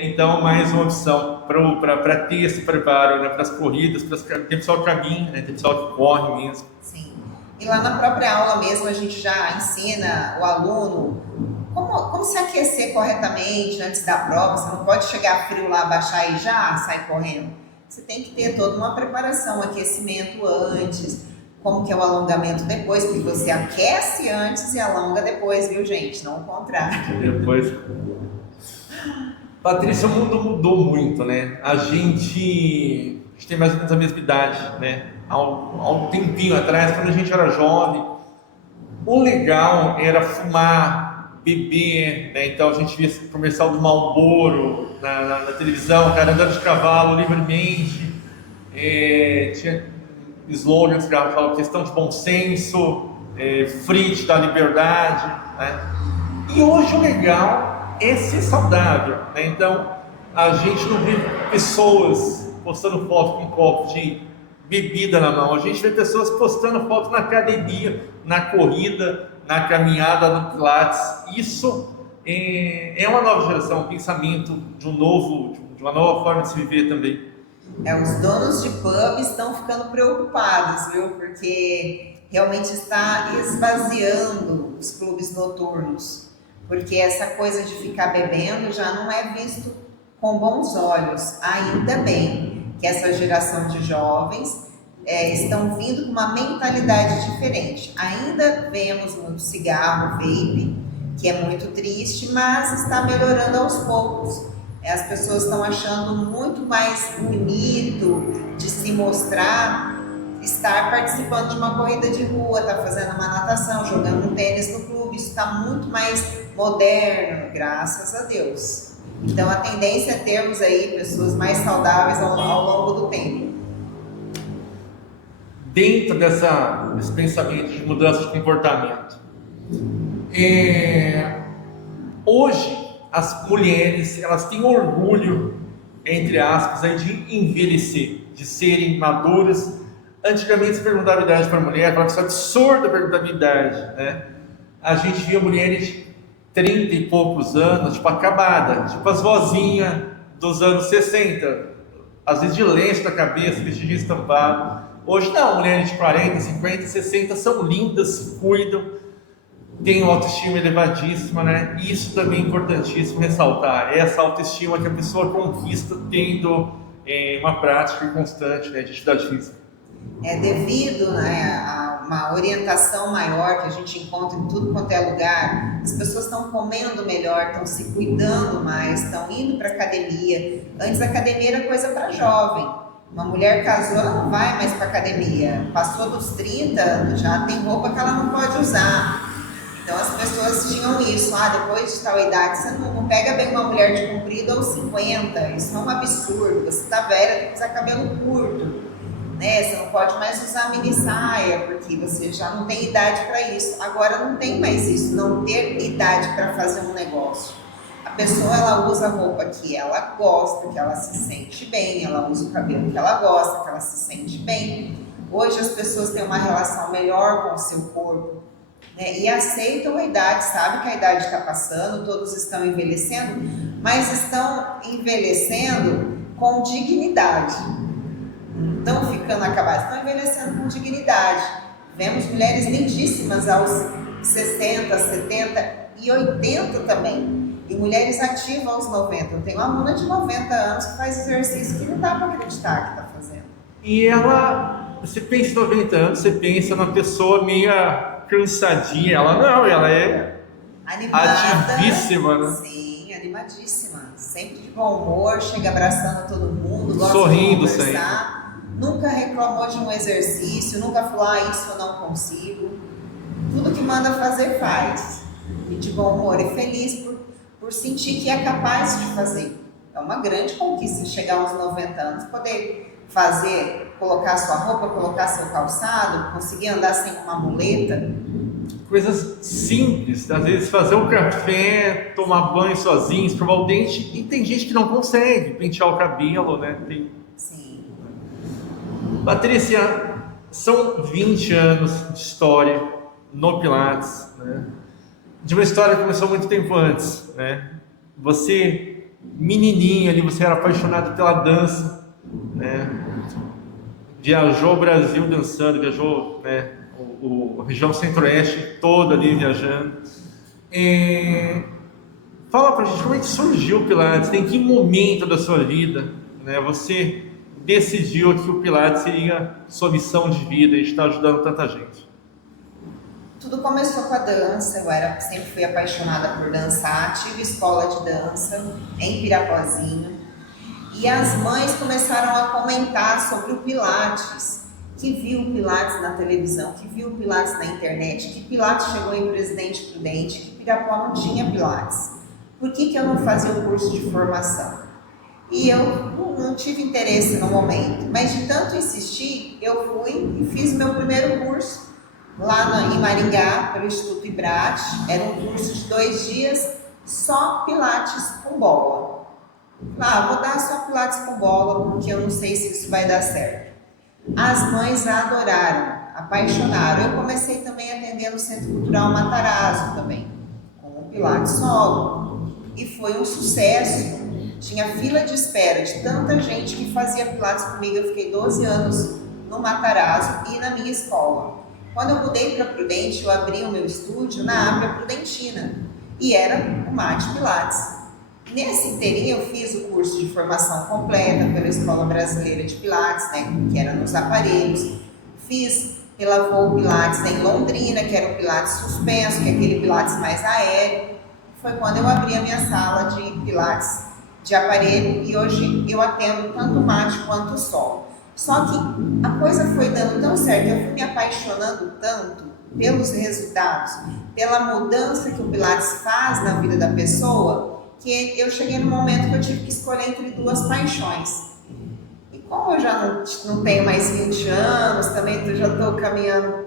Então, mais uma opção para ter esse preparo, né, para as corridas, tem pessoal que caminha, né, tem pessoal que corre mesmo. Sim. E lá na própria aula mesmo a gente já ensina o aluno como se aquecer corretamente antes da prova. Você não pode chegar frio lá, baixar e já sair correndo. Você tem que ter toda uma preparação, aquecimento antes, como que é o alongamento depois, porque você aquece antes e alonga depois, viu, gente? Não o contrário. Depois... Patrícia, o mundo mudou muito, né? A gente tem mais ou menos a mesma idade, né? Há um tempinho atrás, quando a gente era jovem, o legal era fumar, beber, né? Então a gente via comercial do Marlboro na televisão, o cara andando de cavalo livremente, tinha slogans que falavam questão de bom senso, free da liberdade, né? E hoje o legal é ser saudável, né? Então a gente não vê pessoas postando foto com um copo de bebida na mão, a gente vê pessoas postando foto na academia, na corrida, na caminhada, no Pilates. Isso é uma nova geração, um pensamento de uma nova forma de se viver também. Os donos de pub estão ficando preocupados, viu? Porque realmente está esvaziando os clubes noturnos. Porque essa coisa de ficar bebendo já não é visto com bons olhos. Ainda bem que essa geração de jovens estão vindo com uma mentalidade diferente. Ainda vemos muito cigarro, vape, que é muito triste, mas está melhorando aos poucos. As pessoas estão achando muito mais bonito de se mostrar estar participando de uma corrida de rua, estar fazendo uma natação, jogando um tênis no clube. Isso está muito mais moderno, graças a Deus. Então a tendência é termos aí pessoas mais saudáveis ao longo do tempo. Dentro desse pensamento de mudança de comportamento, hoje as mulheres elas têm orgulho, entre aspas, aí, de envelhecer, de serem maduras. Antigamente se perguntava a idade para a mulher, falava que isso é absurdo perguntar a idade, né? A gente via mulheres de 30 e poucos anos, tipo acabada, tipo as vozinhas dos anos 60, às vezes de lenço na cabeça, vestido estampado. Hoje não, mulheres de 40, 50, 60 são lindas, se cuidam, têm uma autoestima elevadíssima, né? Isso também é importantíssimo ressaltar, essa autoestima que a pessoa conquista tendo uma prática constante, né, de atividade física. Devido, né, a uma orientação maior que a gente encontra em tudo quanto é lugar, as pessoas estão comendo melhor, estão se cuidando mais, estão indo para academia. Antes a academia era coisa para jovem. Uma mulher casou, ela não vai mais para academia. Passou dos 30, já tem roupa que ela não pode usar. Então as pessoas tinham isso, depois de tal idade, você não pega bem uma mulher de comprido aos 50, isso é um absurdo, você está velha, tem que usar cabelo curto, né? Você não pode mais usar mini saia, porque você já não tem idade para isso. Agora não tem mais isso, não ter idade para fazer um negócio. A pessoa ela usa a roupa que ela gosta, que ela se sente bem, ela usa o cabelo que ela gosta, que ela se sente bem. Hoje as pessoas têm uma relação melhor com o seu corpo, né? E aceitam a idade, sabe que a idade está passando, todos estão envelhecendo, mas estão envelhecendo com dignidade. Não estão ficando acabadas, estão envelhecendo com dignidade. Vemos mulheres lindíssimas aos 60, 70 e 80 também. E mulheres ativas aos 90. Eu tenho uma aluna de 90 anos que faz exercício que não dá para acreditar que está fazendo. E você pensa em 90 anos, você pensa numa pessoa meio cansadinha. Ela não, ela é animada, ativíssima, né? Sim, animadíssima. Sempre de bom humor, chega abraçando todo mundo, gosta sorrindo de conversar. Sempre. Nunca reclamou de um exercício, nunca falou, isso eu não consigo. Tudo que manda fazer, faz. E de bom humor e feliz por sentir que é capaz de fazer. É uma grande conquista chegar aos 90 anos, poder fazer, colocar sua roupa, colocar seu calçado, conseguir andar sem uma muleta. Coisas simples, às vezes fazer um café, tomar banho sozinho, escovar o dente, e tem gente que não consegue pentear o cabelo, né? Sim. Patrícia, são 20 anos de história no Pilates, né? De uma história que começou muito tempo antes, né? Você, menininha ali, você era apaixonado pela dança, né? Viajou o Brasil dançando, viajou, né, a região centro-oeste toda ali viajando. Fala pra gente como é que surgiu o Pilates, em que momento da sua vida, né, você decidiu que o Pilates seria sua missão de vida e está ajudando tanta gente? Tudo começou com a dança. Eu sempre fui apaixonada por dançar, tive escola de dança em Pirapozinho, e as mães começaram a comentar sobre o Pilates, que viu o Pilates na televisão, que viu o Pilates na internet, que Pilates chegou em Presidente Prudente, que Pirapó não tinha Pilates. Por que eu não fazia o curso de formação? E eu não tive interesse no momento, mas de tanto insistir, eu fui e fiz meu primeiro curso lá em Maringá, pelo Instituto Ibrat. Era um curso de 2 dias, só Pilates com bola. Vou dar só Pilates com bola, porque eu não sei se isso vai dar certo. As mães adoraram, apaixonaram. Eu comecei também a atender no Centro Cultural Matarazzo também, com o Pilates solo. E foi um sucesso. Tinha fila de espera de tanta gente que fazia Pilates comigo. Eu fiquei 12 anos no Matarazzo e na minha escola. Quando eu mudei para Prudente, eu abri o meu estúdio na Ápia Prudentina, e era o Mate Pilates. Nesse inteirinho eu fiz o curso de formação completa pela Escola Brasileira de Pilates, né, que era nos aparelhos. Fiz pela Voo Pilates em Londrina, que era o Pilates suspenso, que é aquele Pilates mais aéreo. Foi quando eu abri a minha sala de Pilates de aparelho, e hoje eu atendo tanto o mate quanto o solo. Só que a coisa foi dando tão certo, eu fui me apaixonando tanto pelos resultados, pela mudança que o Pilates faz na vida da pessoa, que eu cheguei no momento que eu tive que escolher entre duas paixões. E como eu já não tenho mais 20 anos, também já estou caminhando,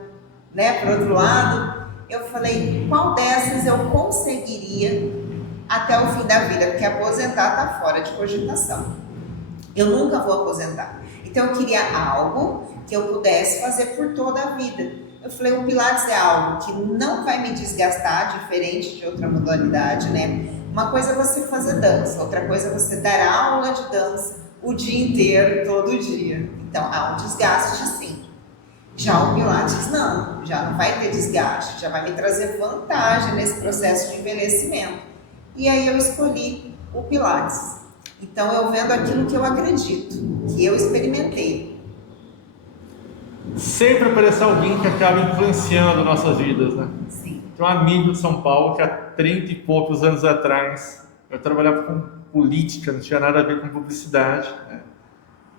né, para o outro lado, eu falei, qual dessas eu conseguiria até o fim da vida? Porque aposentar está fora de cogitação. Eu nunca vou aposentar. Então eu queria algo que eu pudesse fazer por toda a vida. Eu falei, o Pilates é algo que não vai me desgastar, diferente de outra modalidade, né? Uma coisa é você fazer dança, outra coisa é você dar aula de dança o dia inteiro, todo dia. Então há um desgaste, sim. Já o Pilates não, já não vai ter desgaste, já vai me trazer vantagem nesse processo de envelhecimento. E aí eu escolhi o Pilates. Então eu vendo aquilo que eu acredito, que eu experimentei. Sempre aparece alguém que acaba influenciando nossas vidas, né? Sim. Tem um amigo de São Paulo que há 30 e poucos anos atrás, eu trabalhava com política, não tinha nada a ver com publicidade, né?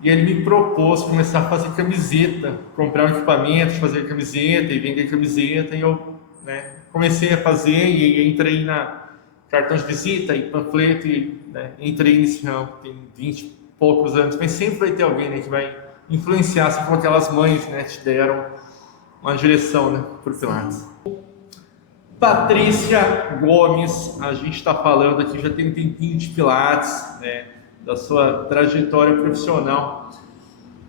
E ele me propôs começar a fazer camiseta, comprar um equipamento, fazer camiseta e vender camiseta, e eu, né, comecei a fazer e entrei na cartão de visita e panfleto, e, né, entrei nesse ramo, tem 20 e poucos anos, mas sempre vai ter alguém, né, que vai influenciar, assim como aquelas mães, né, te deram uma direção, né, por Pilates. Patrícia Gomes, a gente está falando aqui, já tem um tempinho de Pilates, né, da sua trajetória profissional.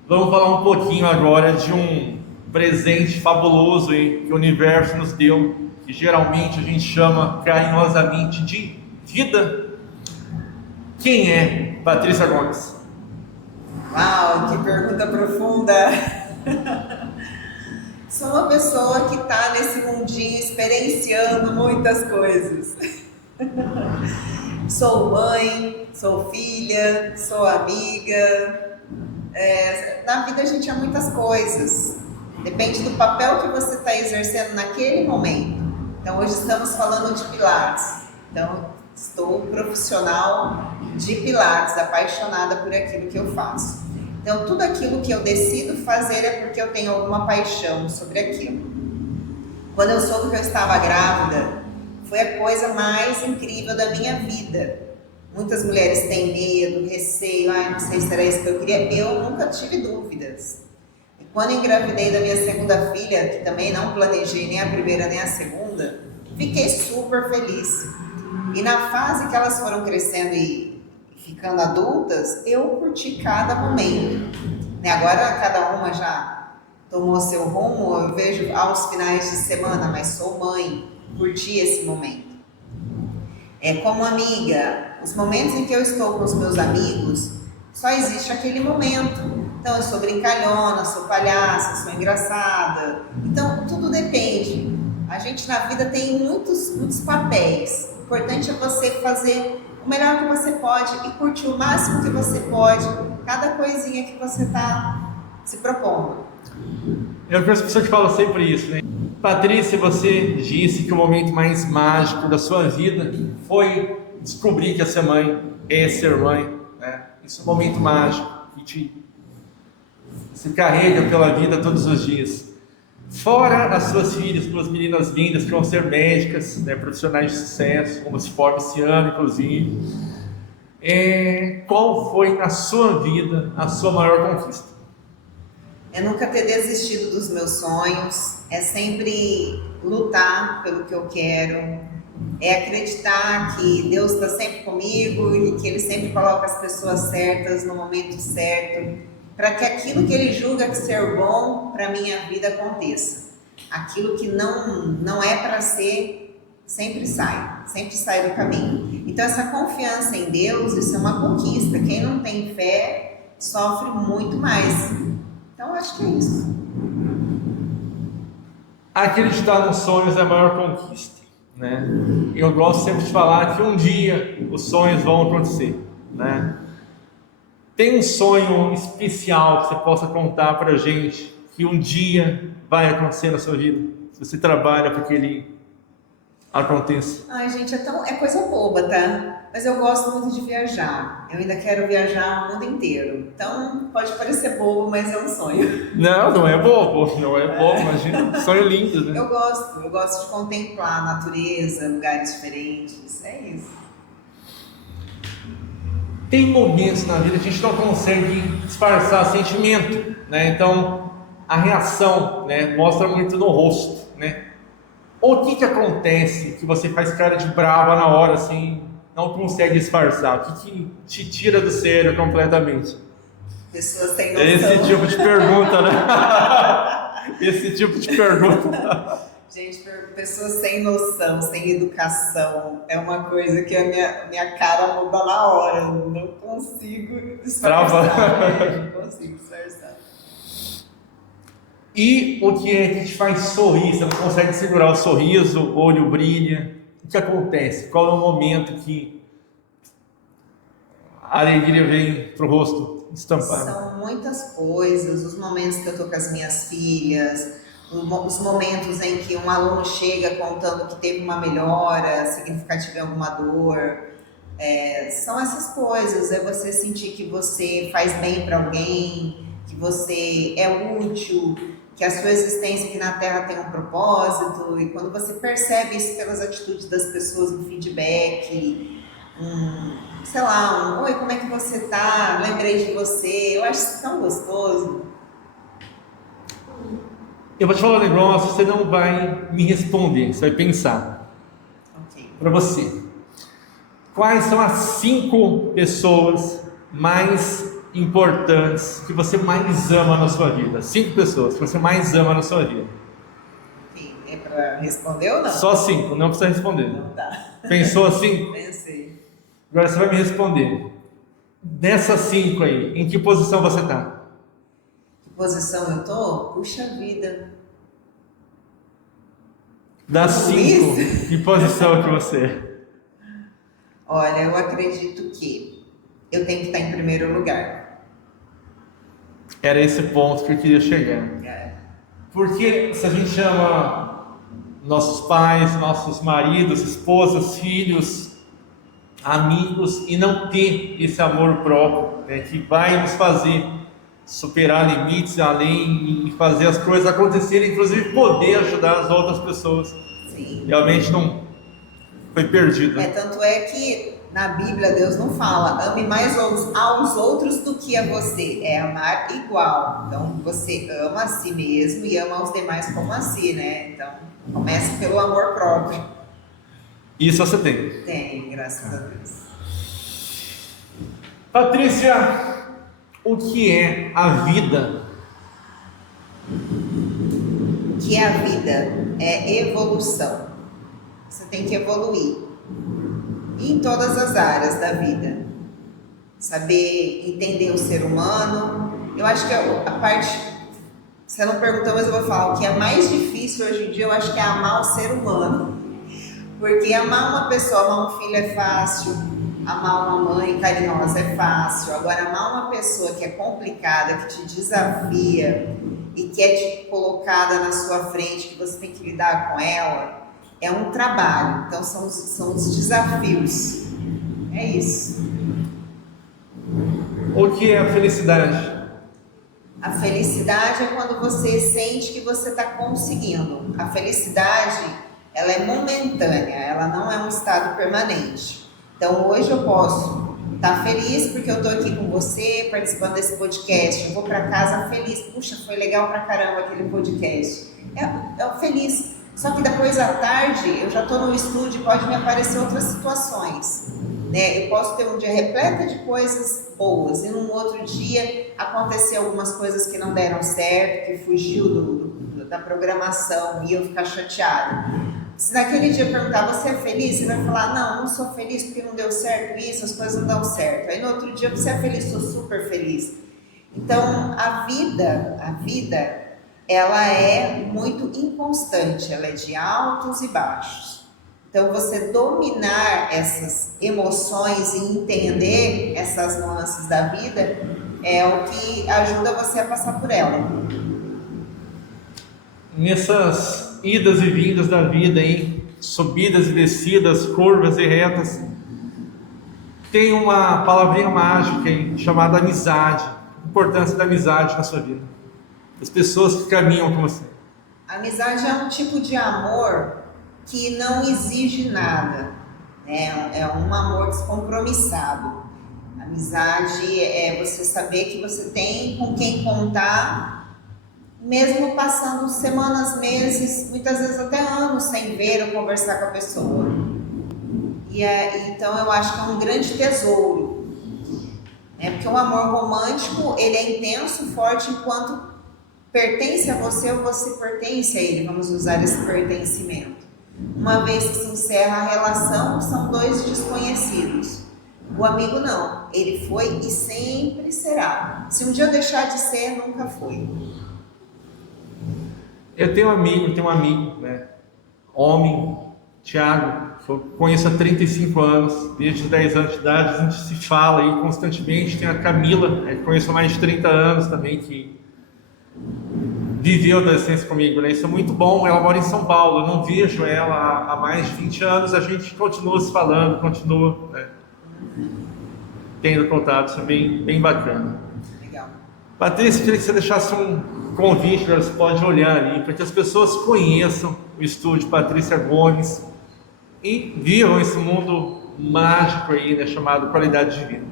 Vamos falar um pouquinho agora de um presente fabuloso aí, que o universo nos deu, que geralmente a gente chama carinhosamente de vida. Quem é Patrícia Gomes? Uau, que pergunta profunda! Sou uma pessoa que está nesse mundinho experienciando muitas coisas. Sou mãe, sou filha, sou amiga. Na vida a gente é muitas coisas. Depende do papel que você está exercendo naquele momento. Então hoje estamos falando de Pilates. Então estou profissional de Pilates, apaixonada por aquilo que eu faço. Então tudo aquilo que eu decido fazer é porque eu tenho alguma paixão sobre aquilo. Quando eu soube que eu estava grávida, foi a coisa mais incrível da minha vida. Muitas mulheres têm medo, receio, não sei se era isso que eu queria. Eu nunca tive dúvidas. E quando engravidei da minha segunda filha, que também não planejei nem a primeira nem a segunda, fiquei super feliz. E na fase que elas foram crescendo e ficando adultas, eu curti cada momento. Agora cada uma já tomou seu rumo, eu vejo aos finais de semana, mas sou mãe, curti esse momento. Como amiga, os momentos em que eu estou com os meus amigos, só existe aquele momento. Então eu sou brincalhona, sou palhaça, sou engraçada. Então tudo depende. A gente na vida tem muitos papéis. O importante é você fazer o melhor que você pode e curtir o máximo que você pode, cada coisinha que você está se propondo. Eu conheço pessoas que falam sempre isso, né? Patrícia, você disse que o momento mais mágico da sua vida foi descobrir que ser mãe é ser mãe, né? Isso é um momento mágico que se carrega pela vida todos os dias. Fora as suas filhas, duas meninas lindas que vão ser médicas, né, profissionais de sucesso, como se forma esse ano, inclusive. Qual foi na sua vida a sua maior conquista? É nunca ter desistido dos meus sonhos, é sempre lutar pelo que eu quero, é acreditar que Deus está sempre comigo e que Ele sempre coloca as pessoas certas no momento certo, para que aquilo que Ele julga ser bom para a minha vida aconteça. Aquilo que não é para ser, sempre sai do caminho. Então essa confiança em Deus, isso é uma conquista. Quem não tem fé sofre muito mais. Então acho que é isso. Acreditar nos sonhos é a maior conquista, né? Eu gosto sempre de falar que um dia os sonhos vão acontecer, né? Tem um sonho especial que você possa contar pra gente que um dia vai acontecer na sua vida? Se você trabalha para que ele aconteça. Ai, gente, é coisa boba, tá? Mas eu gosto muito de viajar. Eu ainda quero viajar o mundo inteiro. Então, pode parecer bobo, mas é um sonho. Não, não é bobo, não é bobo, imagina, sonho lindo, né? Eu gosto de contemplar a natureza, lugares diferentes. É isso. Tem momentos na vida que a gente não consegue disfarçar sentimento, né? Então, a reação, né, mostra muito no rosto, né? Ou o que acontece que você faz cara de brava na hora, assim, não consegue disfarçar? O que te tira do sério completamente? Pessoas sem noção. Esse tipo de pergunta, né? Esse tipo de pergunta. Gente, pessoas sem noção, sem educação, é uma coisa que a minha cara muda na hora. Eu não consigo disfarçar. Não consigo disfarçar. E o que é que te faz sorrir? Você não consegue segurar o sorriso, o olho brilha. O que acontece? Qual é o momento que a alegria vem pro rosto estampado? São muitas coisas, os momentos que eu tô com as minhas filhas, os momentos em que um aluno chega contando que teve uma melhora significativa em alguma dor. São essas coisas, é você sentir que você faz bem para alguém, que você é útil, que a sua existência aqui na Terra tem um propósito, e quando você percebe isso pelas atitudes das pessoas, um feedback, sei lá, oi, como é que você tá? Lembrei de você, eu acho isso tão gostoso. Eu vou te falar um negócio, você não vai me responder, você vai pensar. Ok. Para você, quais são as 5 pessoas mais importantes que você mais ama na sua vida? 5 pessoas que você mais ama na sua vida. Ok, é para responder ou não? Só 5, não precisa responder. Não tá. Pensou assim? Pensei. Agora você vai me responder. Dessas 5 aí, em que posição você está? Que posição eu tô? Puxa vida. Das 5, que posição que você? Olha, eu acredito que eu tenho que estar em primeiro lugar. Era esse ponto que eu queria chegar. Porque se a gente chama nossos pais, nossos maridos, esposas, filhos, amigos, e não ter esse amor próprio, né, que vai nos fazer superar limites além e fazer as coisas acontecerem, inclusive poder ajudar as outras pessoas. Sim. Realmente não foi perdido. Tanto é que na Bíblia Deus não fala ame mais aos outros do que a você, é amar igual. Então você ama a si mesmo e ama os demais como a si, né? Então comece pelo amor próprio. Isso você tem. Tem, graças a Deus. Patrícia, o que é a vida? O que é a vida? É evolução. Você tem que evoluir em todas as áreas da vida. Saber entender o ser humano. Eu acho que a parte, você não perguntou, mas eu vou falar, o que é mais difícil hoje em dia, eu acho que é amar o ser humano. Porque amar uma pessoa, amar um filho é fácil, amar uma mãe carinhosa é fácil. Agora, amar uma pessoa que é complicada, que te desafia e que é te colocada na sua frente, que você tem que lidar com ela, é um trabalho. Então, são os desafios. É isso. O que é a felicidade? A felicidade é quando você sente que você está conseguindo. A felicidade, ela é momentânea, ela não é um estado permanente. Então, hoje eu posso estar feliz porque eu estou aqui com você, participando desse podcast. Eu vou para casa feliz. Puxa, foi legal pra caramba aquele podcast. É feliz. Só que depois à tarde, eu já estou no estúdio e pode me aparecer outras situações. Né? Eu posso ter um dia repleto de coisas boas e num outro dia acontecer algumas coisas que não deram certo, que fugiu da programação e eu ficar chateada. Se naquele dia eu perguntar, você é feliz? Você vai falar, não sou feliz porque não deu certo isso, as coisas não dão certo. Aí no outro dia, você é feliz? Sou super feliz. Então, a vida, ela é muito inconstante, ela é de altos e baixos. Então, você dominar essas emoções e entender essas nuances da vida é o que ajuda você a passar por ela. Nessas idas e vindas da vida aí, subidas e descidas, curvas e retas. Tem uma palavrinha mágica aí, chamada amizade. A importância da amizade na sua vida. As pessoas que caminham com você. A amizade é um tipo de amor que não exige nada, né? É um amor descompromissado. Amizade é você saber que você tem com quem contar, mesmo passando semanas, meses, muitas vezes até anos sem ver ou conversar com a pessoa. Então eu acho que é um grande tesouro, né? Porque o amor romântico, ele é intenso, forte, enquanto pertence a você ou você pertence a ele. Vamos usar esse pertencimento. Uma vez que se encerra a relação, são dois desconhecidos. O amigo não, ele foi e sempre será. Se um dia eu deixar de ser, nunca foi. Eu tenho um amigo, né? Homem, Thiago, que eu conheço há 35 anos, desde os 10 anos de idade, a gente se fala aí constantemente. Tem a Camila, né, que conheço há mais de 30 anos também, que viveu a adolescência comigo, né? Isso é muito bom. Ela mora em São Paulo, eu não vejo ela há mais de 20 anos, a gente continua se falando, continua, né, tendo contato. Isso é bem bacana. Legal. Patrícia, queria que você deixasse um convite, você pode olhar ali, para que as pessoas conheçam o estúdio Patrícia Gomes e vivam esse mundo mágico aí, né, chamado qualidade de vida.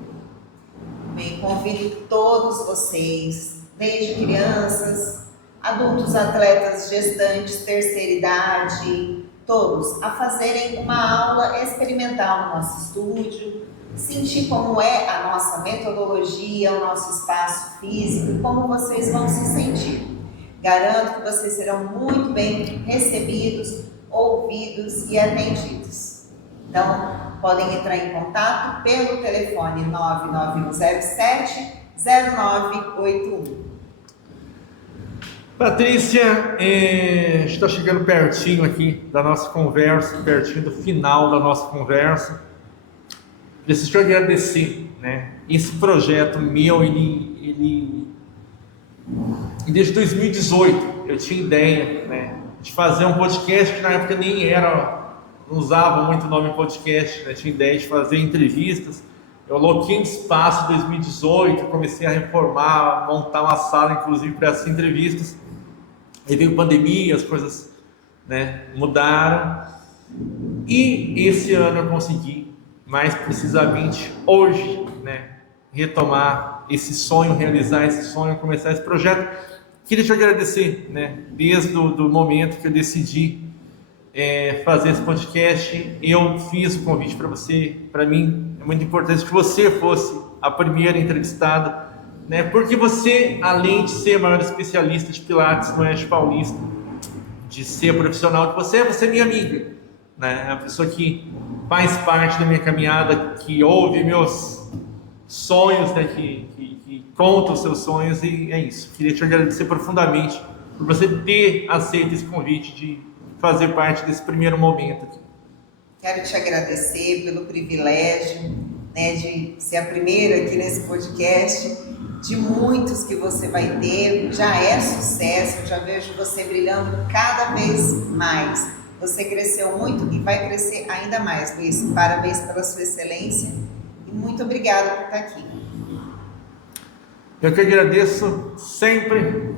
Bem, convido todos vocês, desde crianças, adultos, atletas, gestantes, terceira idade, todos, a fazerem uma aula experimental no nosso estúdio, sentir como é a nossa metodologia, o nosso espaço físico, como vocês vão se sentir. Garanto que vocês serão muito bem recebidos, ouvidos e atendidos. Então, podem entrar em contato pelo telefone 99107-0981. Patrícia, está chegando pertinho aqui da nossa conversa, pertinho do final da nossa conversa. Preciso te agradecer, né? Esse projeto meu, ele desde 2018 eu tinha ideia, né, de fazer um podcast que na época não usava muito o nome podcast, né? Tinha ideia de fazer entrevistas. Eu aloquei um espaço em 2018, comecei a reformar, montar uma sala inclusive para essas entrevistas. Aí veio pandemia, as coisas, né, mudaram. E esse ano eu consegui, mais precisamente hoje, né, retomar esse sonho, realizar esse sonho, começar esse projeto. Queria te agradecer, né, desde o momento que eu decidi fazer esse podcast. Eu fiz o convite para você. Para mim é muito importante que você fosse a primeira entrevistada, né, porque você, além de ser a maior especialista de Pilates no Oeste Paulista, de ser profissional que você é minha amiga, né, é a pessoa que faz parte da minha caminhada, que ouve meus sonhos, né, que conta os seus sonhos, e é isso. Queria te agradecer profundamente por você ter aceito esse convite de fazer parte desse primeiro momento aqui. Quero te agradecer pelo privilégio, né, de ser a primeira aqui nesse podcast, de muitos que você vai ter. Já é sucesso, eu já vejo você brilhando cada vez mais. Você cresceu muito e vai crescer ainda mais, Luiz. Parabéns pela sua excelência e muito obrigada por estar aqui. Eu que agradeço sempre.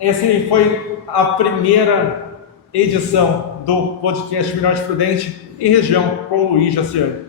Essa foi a primeira edição do podcast Mirante Prudente em região com o Luiz Jaciani.